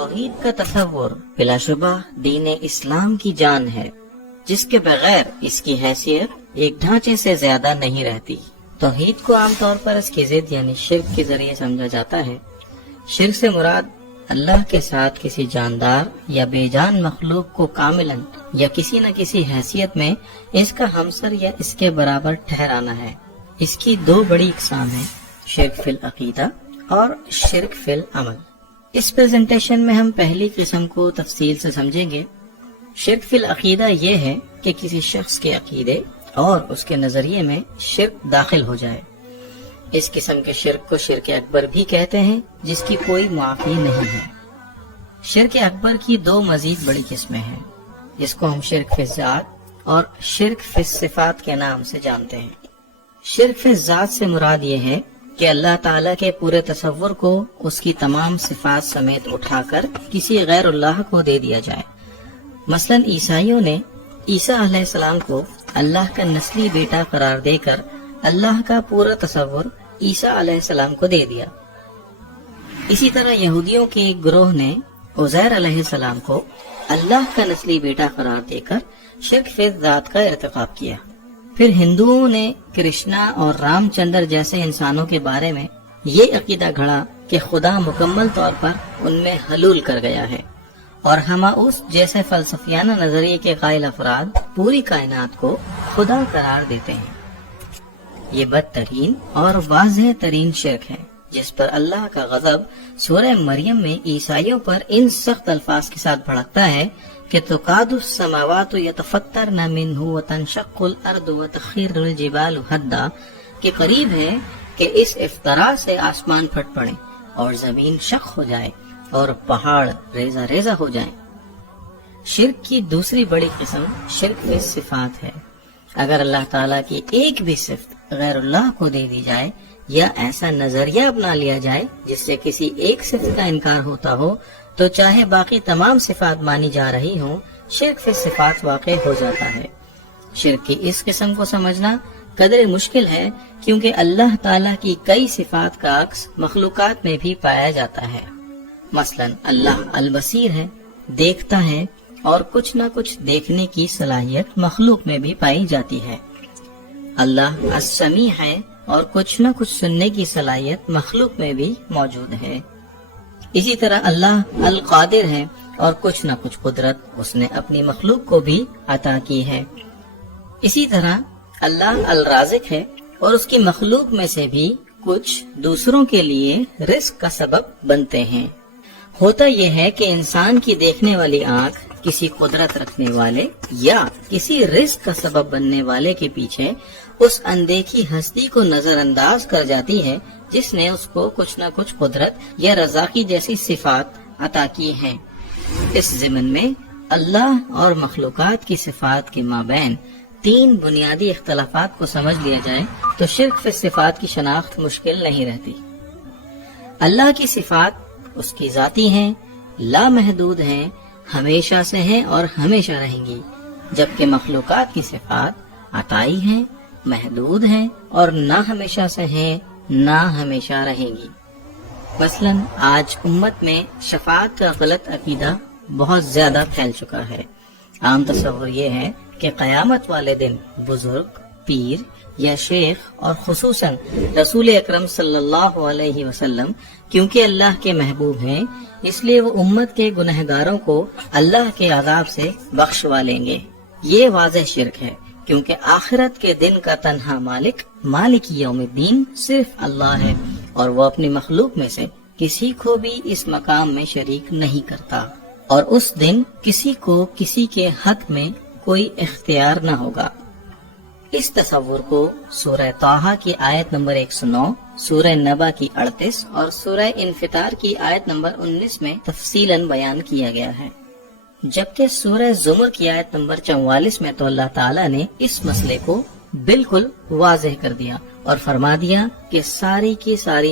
توحید کا تصور بلا شبہ دین اسلام کی جان ہے، جس کے بغیر اس کی حیثیت ایک ڈھانچے سے زیادہ نہیں رہتی۔ توحید کو عام طور پر اس کی ضد یعنی شرک کے ذریعے سمجھا جاتا ہے۔ شرک سے مراد اللہ کے ساتھ کسی جاندار یا بے جان مخلوق کو کاملاً یا کسی نہ کسی حیثیت میں اس کا ہمسر یا اس کے برابر ٹھہرانا ہے۔ اس کی دو بڑی اقسام ہیں، شرک فی العقیدہ اور شرک فی العمل۔ اس پریزنٹیشن میں ہم پہلی قسم کو تفصیل سے سمجھیں گے۔ شرک فی العقیدہ یہ ہے کہ کسی شخص کے عقیدے اور اس کے نظریے میں شرک داخل ہو جائے۔ اس قسم کے شرک کو شرک اکبر بھی کہتے ہیں، جس کی کوئی معافی نہیں ہے۔ شرک اکبر کی دو مزید بڑی قسمیں ہیں، جس کو ہم شرک فی الذات اور شرک فی الصفات کے نام سے جانتے ہیں۔ شرک فی الذات سے مراد یہ ہے کہ اللہ تعالیٰ کے پورے تصور کو اس کی تمام صفات سمیت اٹھا کر کسی غیر اللہ کو دے دیا جائے۔ مثلا عیسائیوں نے عیسیٰ علیہ السلام کو اللہ کا نسلی بیٹا قرار دے کر اللہ کا پورا تصور عیسیٰ علیہ السلام کو دے دیا۔ اسی طرح یہودیوں کے ایک گروہ نے عزیر علیہ السلام کو اللہ کا نسلی بیٹا قرار دے کر شرک فی الذات کا ارتکاب کیا۔ پھر ہندوؤں نے کرشنا اور رام چندر جیسے انسانوں کے بارے میں یہ عقیدہ گھڑا کہ خدا مکمل طور پر ان میں حلول کر گیا ہے، اور ہماؤس جیسے فلسفیانہ نظریے کے قائل افراد پوری کائنات کو خدا قرار دیتے ہیں۔ یہ بدترین اور واضح ترین شرک ہے، جس پر اللہ کا غضب سورہ مریم میں عیسائیوں پر ان سخت الفاظ کے ساتھ بھڑکتا ہے کہ تقاد السماوات یتفطرن منہ وتنشق الارض وتخر الجبال ہدا، کہ قریب ہے کہ اس افتراء سے آسمان پھٹ پڑے اور زمین شق ہو جائے اور پہاڑ ریزہ ریزہ ہو جائیں۔ شرک کی دوسری بڑی قسم شرک فی الصفات ہے۔ اگر اللہ تعالیٰ کی ایک بھی صفت غیر اللہ کو دے دی جائے یا ایسا نظریہ اپنا لیا جائے جس سے کسی ایک صفت کا انکار ہوتا ہو، تو چاہے باقی تمام صفات مانی جا رہی ہوں، شرک فی الصفات واقع ہو جاتا ہے۔ شرک کی اس قسم کو سمجھنا قدر مشکل ہے، کیونکہ اللہ تعالیٰ کی کئی صفات کا عکس مخلوقات میں بھی پایا جاتا ہے۔ مثلا اللہ البصیر ہے، دیکھتا ہے، اور کچھ نہ کچھ دیکھنے کی صلاحیت مخلوق میں بھی پائی جاتی ہے۔ اللہ السمیع ہے، اور کچھ نہ کچھ سننے کی صلاحیت مخلوق میں بھی موجود ہے۔ اسی طرح اللہ القادر ہے، اور کچھ نہ کچھ قدرت اس نے اپنی مخلوق کو بھی عطا کی ہے۔ اسی طرح اللہ الرازق ہے، اور اس کی مخلوق میں سے بھی کچھ دوسروں کے لیے رزق کا سبب بنتے ہیں۔ ہوتا یہ ہے کہ انسان کی دیکھنے والی آنکھ کسی قدرت رکھنے والے یا کسی رزق کا سبب بننے والے کے پیچھے اس اندیکھی ہستی کو نظر انداز کر جاتی ہے، جس نے اس کو کچھ نہ کچھ قدرت یا رزاقی جیسی صفات عطا کی ہیں۔ اس ضمن میں اللہ اور مخلوقات کی صفات کے مابین تین بنیادی اختلافات کو سمجھ لیا جائے تو شرک فی صفات کی شناخت مشکل نہیں رہتی۔ اللہ کی صفات اس کی ذاتی ہیں، لامحدود ہیں، ہمیشہ سے ہیں اور ہمیشہ رہیں گی، جبکہ مخلوقات کی صفات عطائی ہیں، محدود ہیں اور نہ ہمیشہ سے ہیں نہ ہمیشہ رہیں گی۔ مثلا آج امت میں شفاعت کا غلط عقیدہ بہت زیادہ پھیل چکا ہے۔ عام تصور یہ ہے کہ قیامت والے دن بزرگ، پیر یا شیخ اور خصوصاً رسول اکرم صلی اللہ علیہ وسلم کیونکہ اللہ کے محبوب ہیں، اس لیے وہ امت کے گنہگاروں کو اللہ کے عذاب سے بخشوا لیں گے۔ یہ واضح شرک ہے، کیونکہ آخرت کے دن کا تنہا مالک یوم الدین صرف اللہ ہے، اور وہ اپنی مخلوق میں سے کسی کو بھی اس مقام میں شریک نہیں کرتا، اور اس دن کسی کو کسی کے حق میں کوئی اختیار نہ ہوگا۔ اس تصور کو سورہ طٰہٰ کی آیت نمبر 109، سورہ نبا کی 38 اور سورہ انفطار کی آیت نمبر 19 میں تفصیلاً بیان کیا گیا ہے، جبکہ سورہ زمر کی آیت نمبر 44 میں تو اللہ تعالیٰ نے اس مسئلے کو بالکل واضح کر دیا اور فرما دیا کہ ساری کی ساری